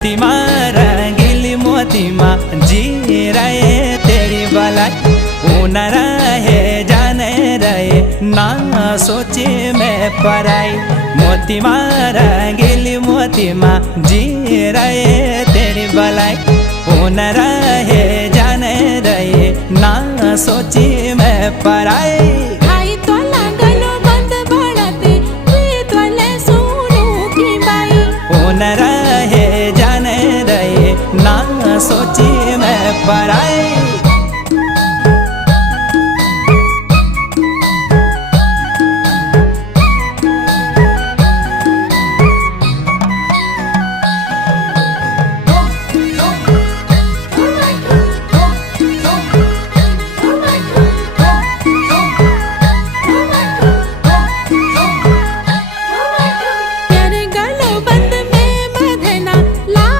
मोतीमा रंगीली मोतीमा जी रहे तेरी भलाई, ऊन रहे जाने रहे ना सोचे मैं पराई। मोतीमा रंगीली मोतीमा जी रहे तेरी भलाई, ऊन रहे जाने रहे ना सोचे मैं पराई।